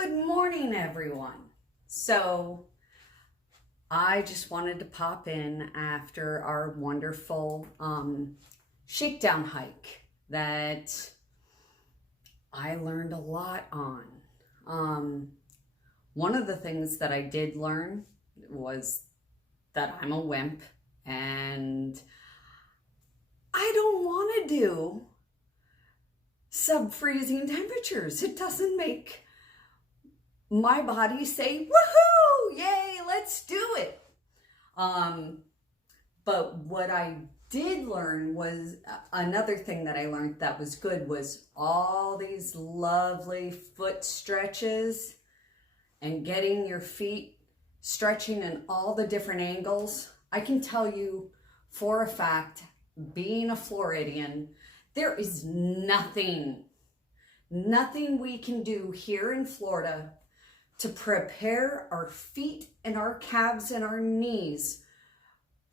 Good morning, everyone. So I just wanted to pop in after our wonderful shakedown hike that I learned a lot on. One of the things that I did learn was that I'm a wimp and I don't want to do sub-freezing temperatures. It doesn't make my body say, woohoo, yay, let's do it. But what I did learn was another thing that I learned that was good was all these lovely foot stretches and getting your feet stretching in all the different angles. I can tell you for a fact, being a Floridian, there is nothing we can do here in Florida to prepare our feet and our calves and our knees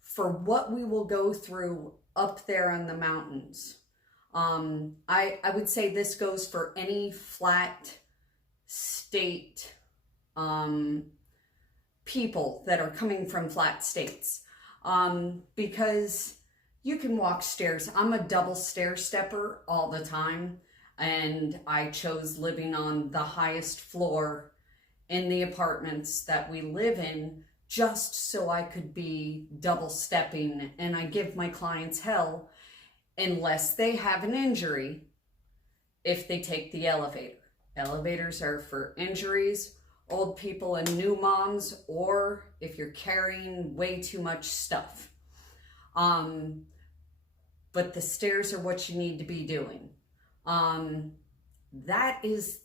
for what we will go through up there on the mountains. I would say this goes for any flat state people that are coming from flat states, because you can walk stairs. I'm a double stair stepper all the time, and I chose living on the highest floor in the apartments that we live in just so I could be double stepping. And I give my clients hell unless they have an injury if they take the elevator. Elevators are for injuries, old people and new moms, or if you're carrying way too much stuff. But the stairs are what you need to be doing. That is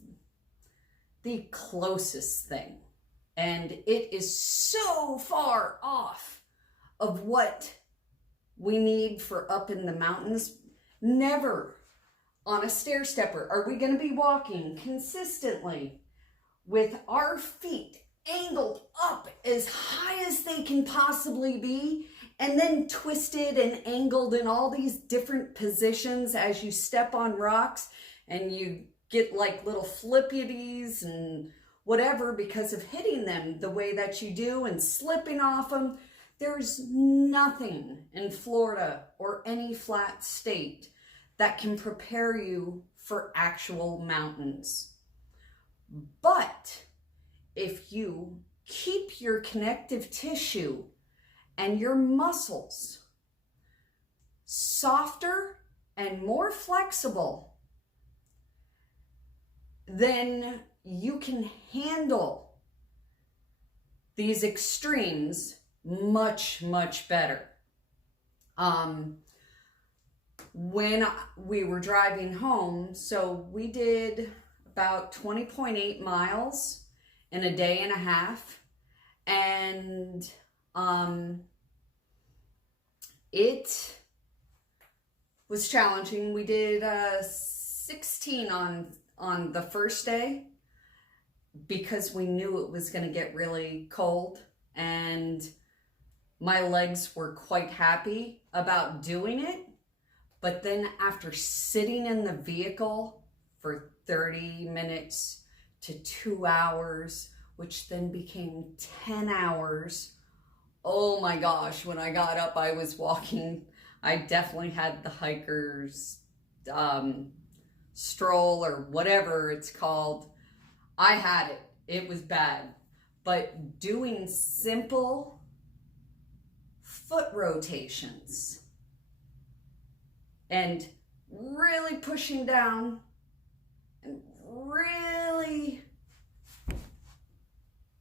the closest thing. And it is so far off of what we need for up in the mountains. Never on a stair stepper are we going to be walking consistently with our feet angled up as high as they can possibly be, and then twisted and angled in all these different positions as you step on rocks, and you get like little flippities and whatever because of hitting them the way that you do and slipping off them. There's nothing in Florida or any flat state that can prepare you for actual mountains. But if you keep your connective tissue and your muscles softer and more flexible, then you can handle these extremes much, much better. When we were driving home, so we did about 20.8 miles in a day and a half, and it was challenging. We did 16 on the first day because we knew it was going to get really cold, and my legs were quite happy about doing it. But then after sitting in the vehicle for 30 minutes to 2 hours, which then became 10 hours, oh my gosh, when I got up, I was walking. I definitely had the hiker's stroll or whatever it's called. I had it. It was bad. But doing simple foot rotations and really pushing down and really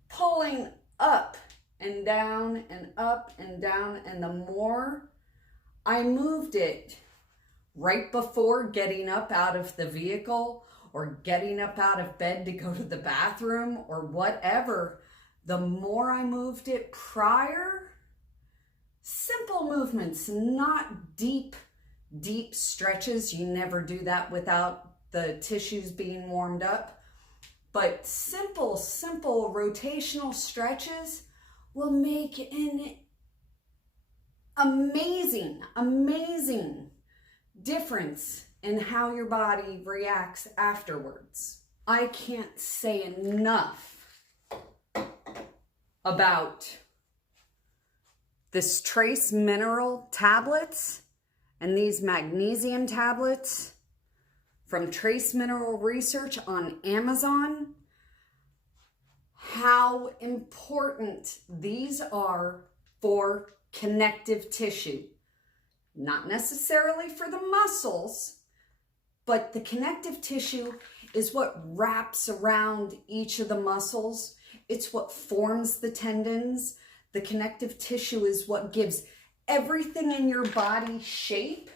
pulling up and down and up and down, and the more I moved it right before getting up out of the vehicle or getting up out of bed to go to the bathroom or whatever, the more I moved it prior. Simple movements, not deep stretches. You never do that without the tissues being warmed up. But simple rotational stretches will make an amazing difference in how your body reacts afterwards. I can't say enough about this trace mineral tablets and these magnesium tablets from Trace Mineral Research on Amazon. How important these are for connective tissue. Not necessarily for the muscles, but the connective tissue is what wraps around each of the muscles. It's what forms the tendons. The connective tissue is what gives everything in your body shape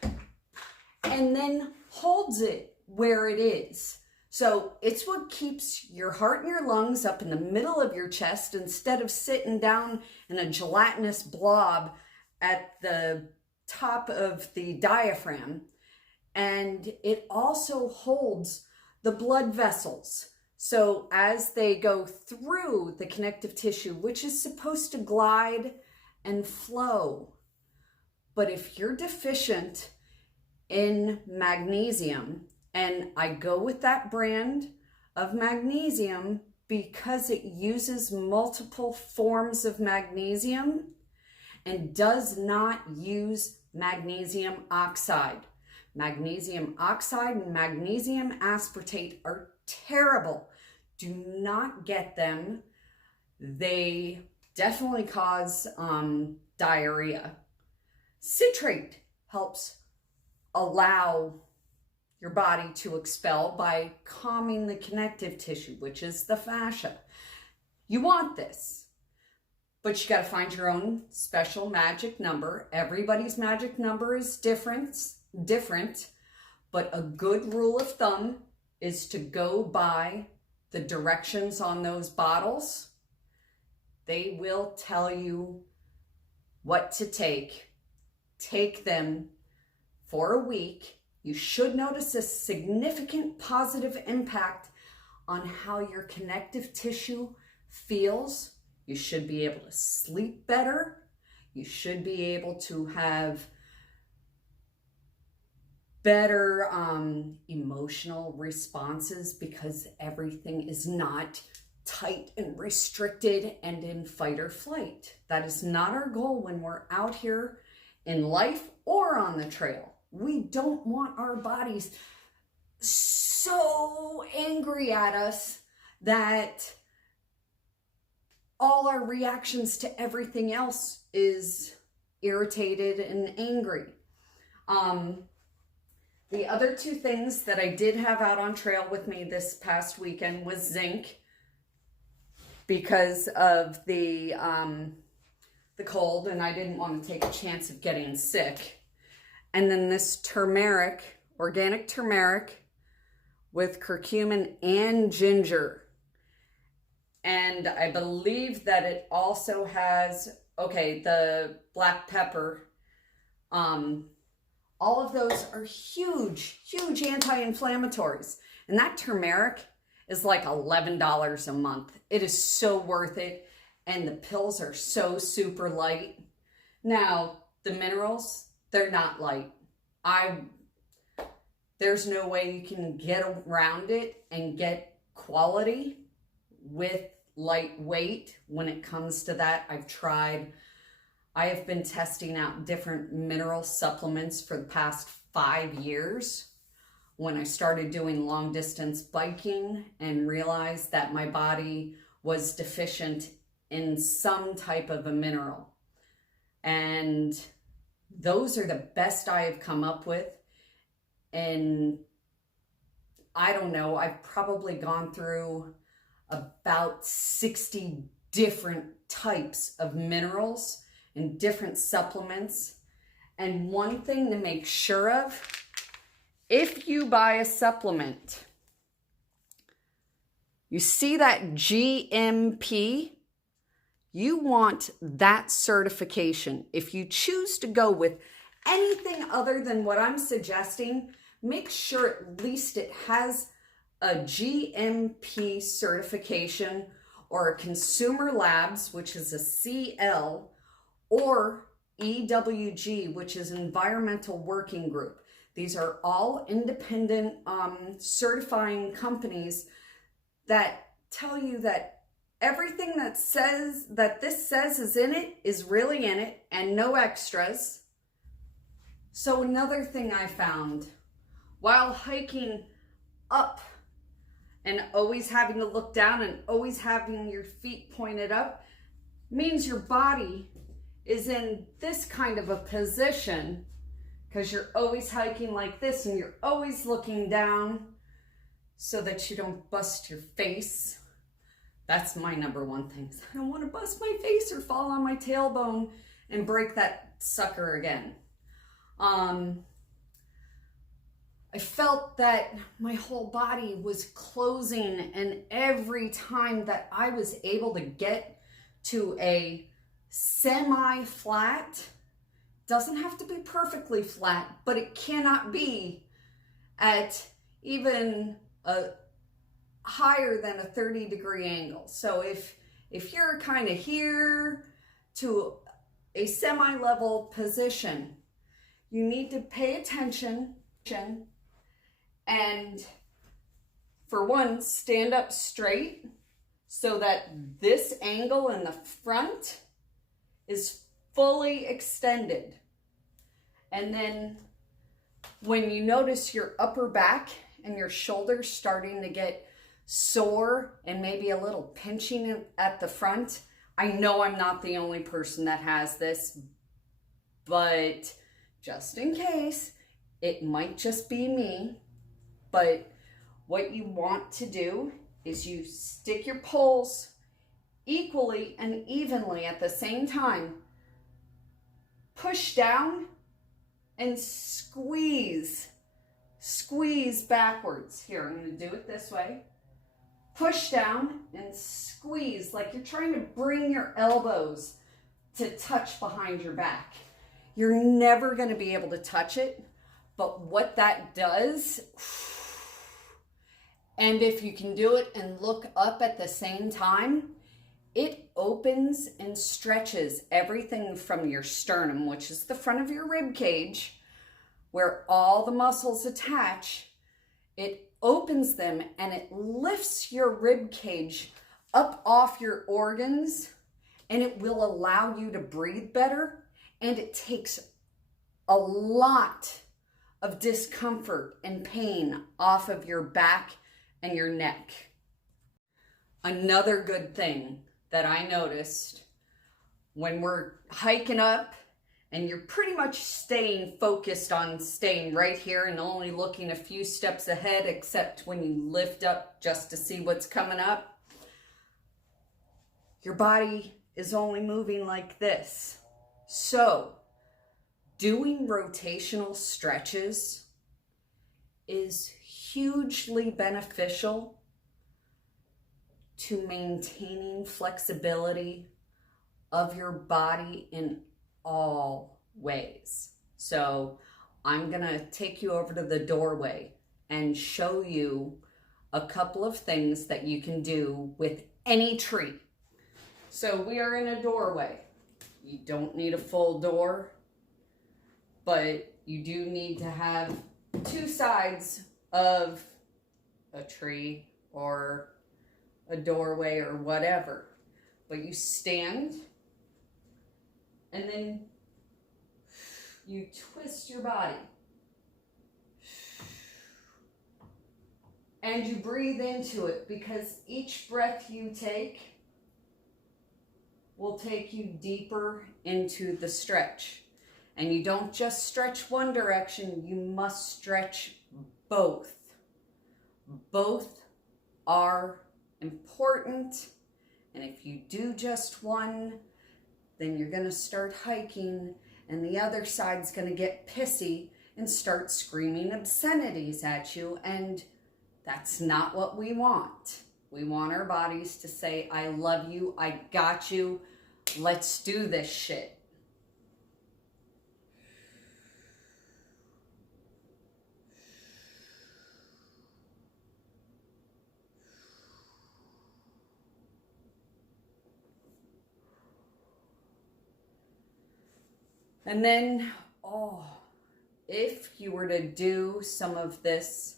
and then holds it where it is. So it's what keeps your heart and your lungs up in the middle of your chest instead of sitting down in a gelatinous blob at the top of the diaphragm. And it also holds the blood vessels. So as they go through the connective tissue, which is supposed to glide and flow. But if you're deficient in magnesium, and I go with that brand of magnesium because it uses multiple forms of magnesium and does not use magnesium oxide. Magnesium oxide and magnesium aspartate are terrible. Do not get them. They definitely cause diarrhea. Citrate helps allow your body to expel by calming the connective tissue, which is the fascia. You want this, but you got to find your own special magic number. Everybody's magic number is different, but a good rule of thumb is to go by the directions on those bottles. They will tell you what to take. Take them for a week. You should notice a significant positive impact on how your connective tissue feels. You should be able to sleep better. You should be able to have better emotional responses because everything is not tight and restricted and in fight or flight. That is not our goal when we're out here in life or on the trail. We don't want our bodies so angry at us that all our reactions to everything else is irritated and angry. The other two things that I did have out on trail with me this past weekend was zinc because of the cold, and I didn't want to take a chance of getting sick. And then this turmeric, organic turmeric with curcumin and ginger. And I believe that it also has, the black pepper. All of those are huge, huge anti-inflammatories. And that turmeric is like $11 a month. It is so worth it. And the pills are so super light. Now, the minerals, they're not light. There's no way you can get around it and get quality with lightweight when it comes to that. I've tried. I have been testing out different mineral supplements for the past 5 years when I started doing long distance biking and realized that my body was deficient in some type of a mineral. And those are the best I have come up with. And I don't know, I've probably gone through about 60 different types of minerals and different supplements. And one thing to make sure of, if you buy a supplement, you see that GMP, you want that certification. If you choose to go with anything other than what I'm suggesting, make sure at least it has a GMP certification or a Consumer Labs, which is a CL, or EWG, which is Environmental Working Group. These are all independent certifying companies that tell you that everything that this says is in it is really in it, and no extras. So another thing I found while hiking up and always having to look down and always having your feet pointed up means your body is in this kind of a position, because you're always hiking like this and you're always looking down so that you don't bust your face. That's my number one thing. I don't want to bust my face or fall on my tailbone and break that sucker again. I felt that my whole body was closing, and every time that I was able to get to a semi-flat, doesn't have to be perfectly flat, but it cannot be at even a higher than a 30-degree angle. So if you're kind of here to a semi-level position, you need to pay attention and, for one, stand up straight so that this angle in the front is fully extended. And then when you notice your upper back and your shoulders starting to get sore and maybe a little pinching at the front, I know I'm not the only person that has this, but just in case, it might just be me. But what you want to do is you stick your poles equally and evenly at the same time. Push down and squeeze backwards. Here, I'm going to do it this way. Push down and squeeze like you're trying to bring your elbows to touch behind your back. You're never going to be able to touch it, but what that does, and if you can do it and look up at the same time, it opens and stretches everything from your sternum, which is the front of your rib cage, where all the muscles attach. It opens them and it lifts your rib cage up off your organs, and it will allow you to breathe better. And it takes a lot of discomfort and pain off of your back and your neck. Another good thing that I noticed when we're hiking up and you're pretty much staying focused on staying right here and only looking a few steps ahead, except when you lift up just to see what's coming up, your body is only moving like this. So, doing rotational stretches is hugely beneficial to maintaining flexibility of your body in all ways. So, I'm gonna take you over to the doorway and show you a couple of things that you can do with any tree. So, we are in a doorway. You don't need a full door, but you do need to have two sides of a tree or a doorway or whatever. But you stand and then you twist your body. And you breathe into it, because each breath you take will take you deeper into the stretch. And you don't just stretch one direction, you must stretch both. Both are important. And if you do just one, then you're gonna start hiking and the other side's gonna get pissy and start screaming obscenities at you. And that's not what we want. We want our bodies to say, I love you, I got you, let's do this shit. And then, if you were to do some of this,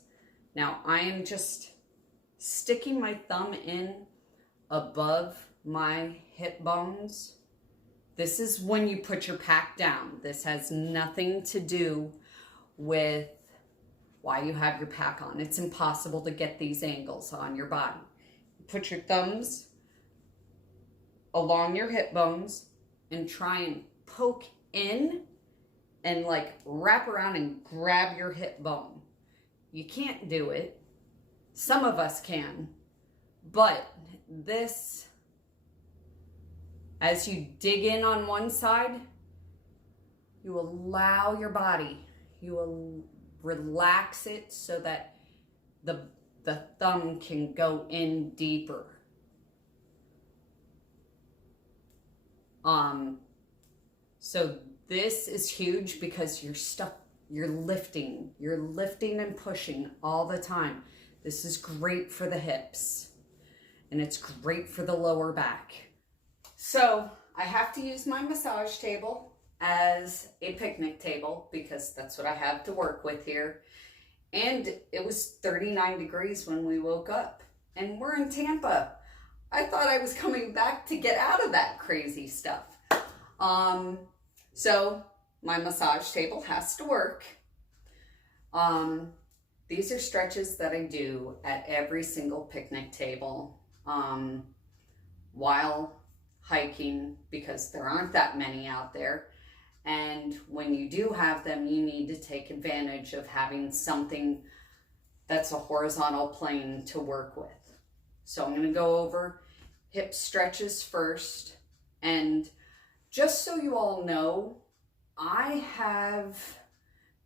now I am just sticking my thumb in above my hip bones. This is when you put your pack down. This has nothing to do with why you have your pack on. It's impossible to get these angles on your body. Put your thumbs along your hip bones and try and poke in and like wrap around and grab your hip bone. You can't do it. Some of us can, but this, as you dig in on one side, you allow your body, you will relax it so that the thumb can go in deeper. So this is huge because you're lifting and pushing all the time. This is great for the hips and it's great for the lower back. So I have to use my massage table as a picnic table because that's what I have to work with here. And it was 39 degrees when we woke up, and we're in Tampa. I thought I was coming back to get out of that crazy stuff. So my massage table has to work. These are stretches that I do at every single picnic table while hiking, because there aren't that many out there. And when you do have them, you need to take advantage of having something that's a horizontal plane to work with. So I'm going to go over hip stretches first. And just so you all know, I have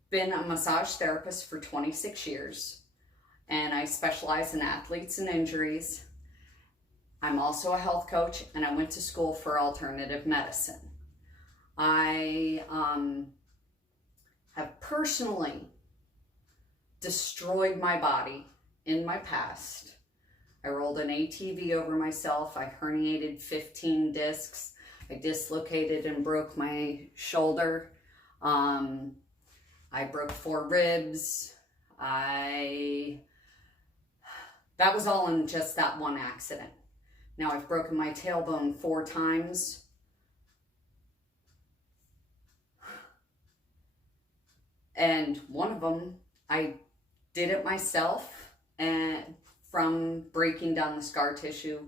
been a massage therapist for 26 years, and I specialize in athletes and injuries. I'm also a health coach, and I went to school for alternative medicine. I have personally destroyed my body in my past. I rolled an ATV over myself. I herniated 15 discs. I dislocated and broke my shoulder. I broke 4 ribs. That was all in just that one accident. Now I've broken my tailbone 4 times. And one of them, I did it myself, and from breaking down the scar tissue,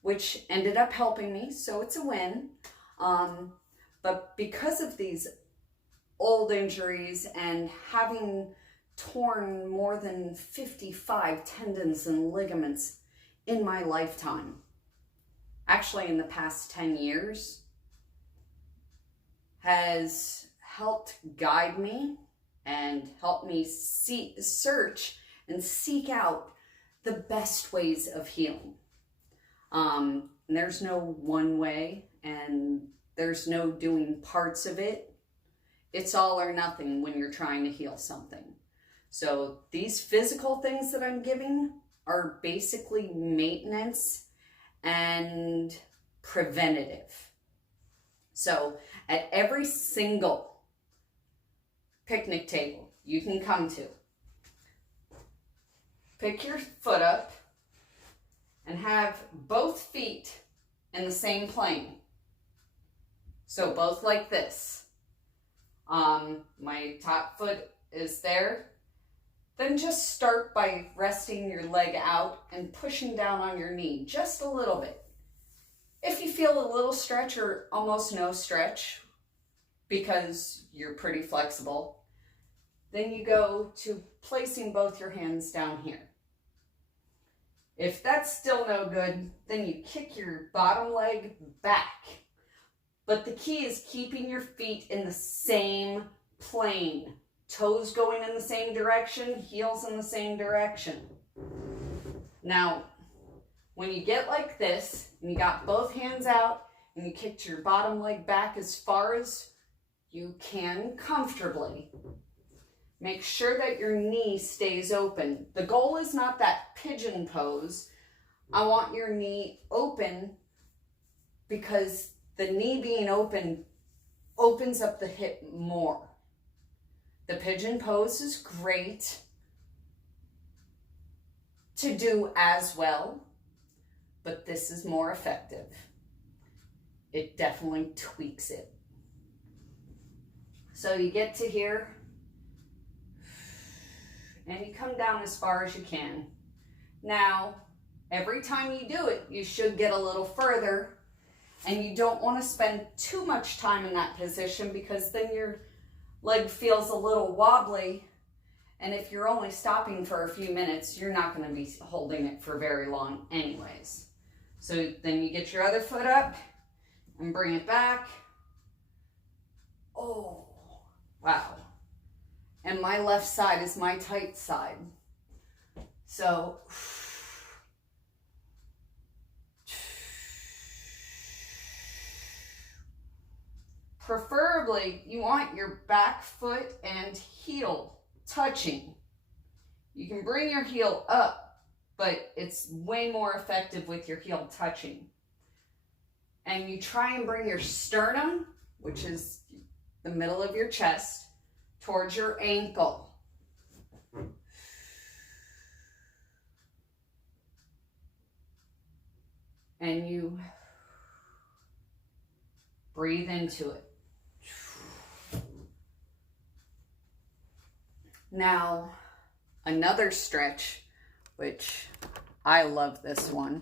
which ended up helping me, so it's a win. But because of these old injuries and having torn more than 55 tendons and ligaments in my lifetime, actually in the past 10 years, has helped guide me and help me search and seek out the best ways of healing. And there's no one way, and there's no doing parts of it. It's all or nothing when you're trying to heal something. So these physical things that I'm giving are basically maintenance and preventative. So at every single picnic table you can come to, pick your foot up and have both feet in the same plane. So both like this. My top foot is there. Then just start by resting your leg out and pushing down on your knee just a little bit. If you feel a little stretch or almost no stretch because you're pretty flexible, then you go to placing both your hands down here. If that's still no good, then you kick your bottom leg back. But the key is keeping your feet in the same plane. Toes going in the same direction, heels in the same direction. Now, when you get like this, and you got both hands out, and you kicked your bottom leg back as far as you can comfortably, make sure that your knee stays open. The goal is not that pigeon pose. I want your knee open because the knee being open opens up the hip more. The pigeon pose is great to do as well, but this is more effective. It definitely tweaks it. So you get to here, and you come down as far as you can. Now, every time you do it, you should get a little further, and you don't want to spend too much time in that position because then your leg feels a little wobbly, and if you're only stopping for a few minutes, you're not going to be holding it for very long anyways. So then you get your other foot up and bring it back. Oh, wow. And my left side is my tight side. So, preferably, you want your back foot and heel touching. You can bring your heel up, but it's way more effective with your heel touching. And you try and bring your sternum, which is the middle of your chest, towards your ankle. And you breathe into it. Now, another stretch, which I love this one,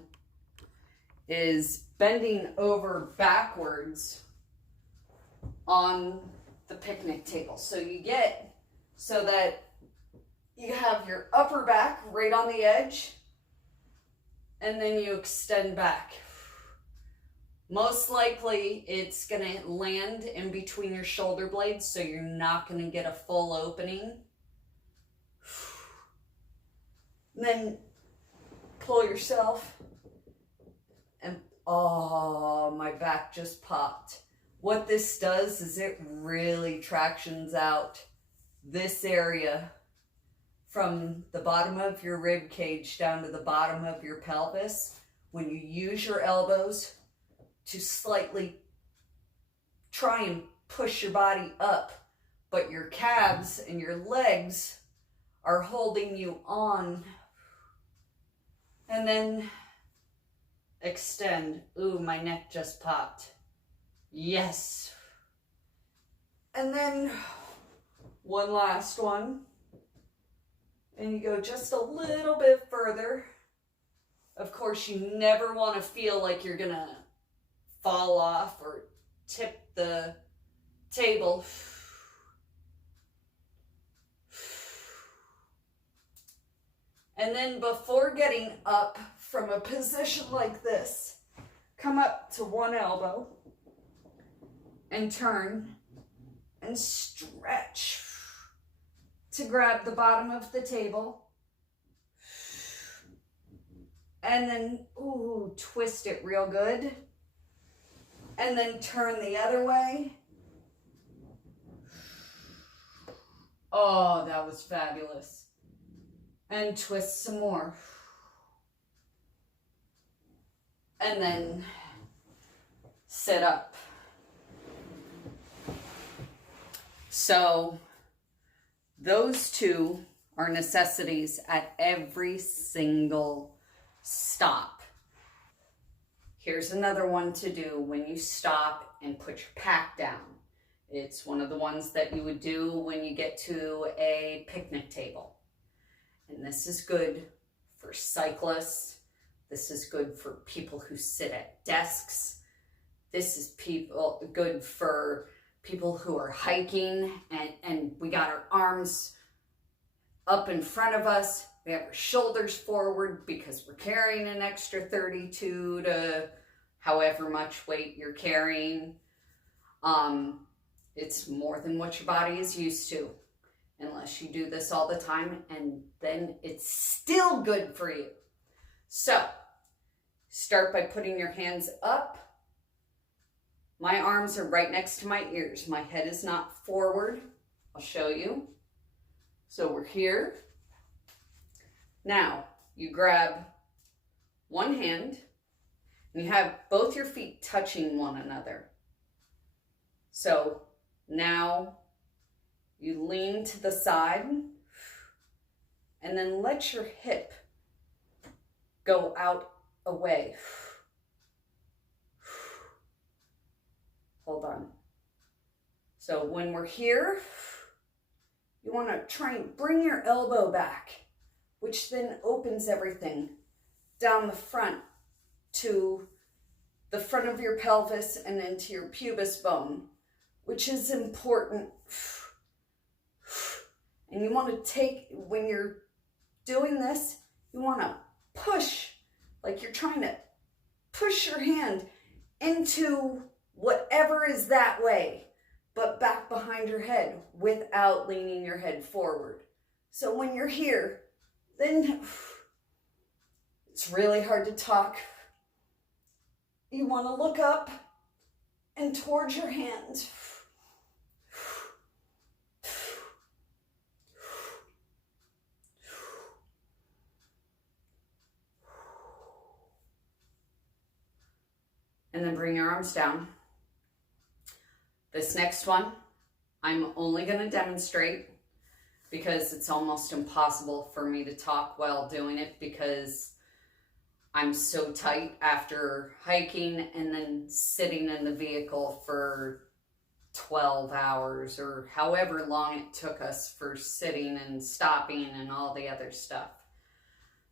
is bending over backwards on the picnic table. So you get so that you have your upper back right on the edge, and then you extend back. Most likely it's gonna land in between your shoulder blades, so you're not gonna get a full opening. And then pull yourself, and oh, my back just popped. What this does is it really tractions out this area from the bottom of your rib cage down to the bottom of your pelvis. When you use your elbows to slightly try and push your body up, but your calves and your legs are holding you on. And then extend. Ooh, my neck just popped. Yes. And then one last one. And you go just a little bit further. Of course, you never want to feel like you're gonna fall off or tip the table. And then before getting up from a position like this, come up to one elbow and turn and stretch to grab the bottom of the table. And then, ooh, twist it real good. And then turn the other way. Oh, that was fabulous. And twist some more. And then sit up. So those two are necessities at every single stop. Here's another one to do when you stop and put your pack down. It's one of the ones that you would do when you get to a picnic table. And this is good for cyclists. This is good for people who sit at desks. This is good for people who are hiking and we got our arms up in front of us. We have our shoulders forward because we're carrying an extra 32 to however much weight you're carrying. It's more than what your body is used to, unless you do this all the time, and then it's still good for you. So, start by putting your hands up. My arms are right next to my ears. My head is not forward. I'll show you. So we're here. Now, you grab one hand, and you have both your feet touching one another. So now you lean to the side and then let your hip go out away. Hold on. So when we're here, you want to try and bring your elbow back, which then opens everything down the front to the front of your pelvis and into your pubis bone, which is important. And you want to take, when you're doing this, you want to push, like you're trying to push your hand into whatever is that way, but back behind your head without leaning your head forward. So when you're here, then it's really hard to talk. You want to look up and towards your hand. And then bring your arms down. This next one, I'm only going to demonstrate because it's almost impossible for me to talk while doing it because I'm so tight after hiking and then sitting in the vehicle for 12 hours or however long it took us for sitting and stopping and all the other stuff.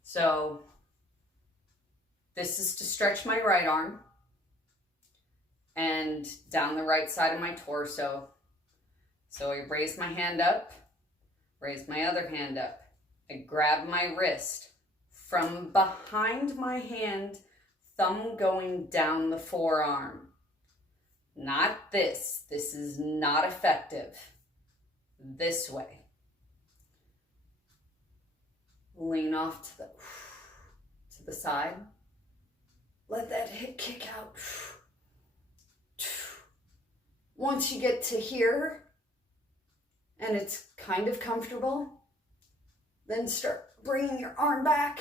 So this is to stretch my right arm and down the right side of my torso. So I raise my hand up, raise my other hand up. I grab my wrist from behind my hand, thumb going down the forearm. Not this. This is not effective. This way. Lean off to the side. Let that hip kick out. Once you get to here and it's kind of comfortable, then start bringing your arm back.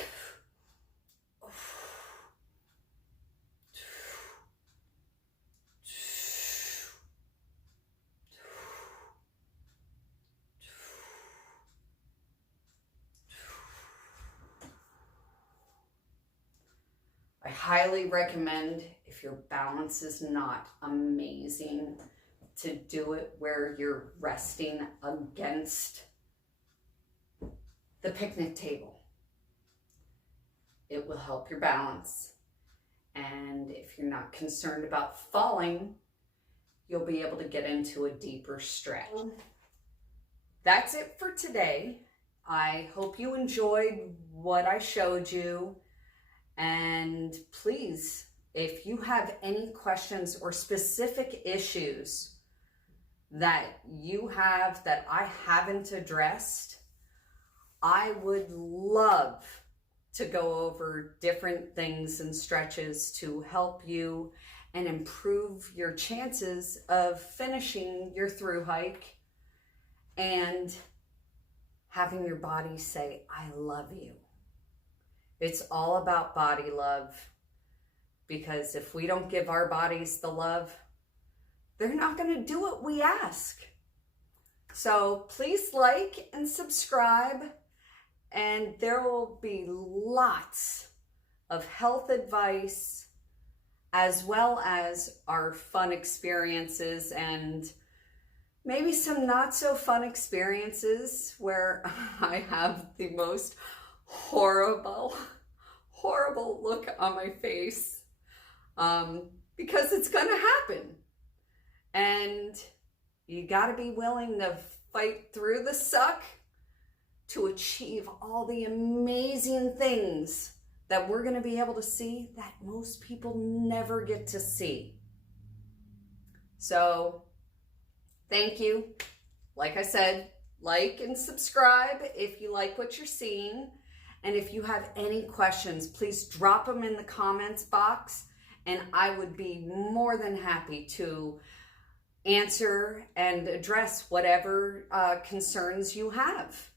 I highly recommend, if your balance is not amazing, to do it where you're resting against the picnic table. It will help your balance. And if you're not concerned about falling, you'll be able to get into a deeper stretch. That's it for today. I hope you enjoyed what I showed you. And please, if you have any questions or specific issues that you have that I haven't addressed, I would love to go over different things and stretches to help you and improve your chances of finishing your through hike and having your body say, I love you. It's all about body love, because if we don't give our bodies the love, they're not going to do what we ask. So please like and subscribe, and there will be lots of health advice as well as our fun experiences and maybe some not so fun experiences where I have the most horrible look on my face, because it's gonna happen, and you got to be willing to fight through the suck to achieve all the amazing things that we're going to be able to see that most people never get to see. So thank you. Like I said, like and subscribe if you like what you're seeing. And if you have any questions, please drop them in the comments box, and I would be more than happy to answer and address whatever concerns you have.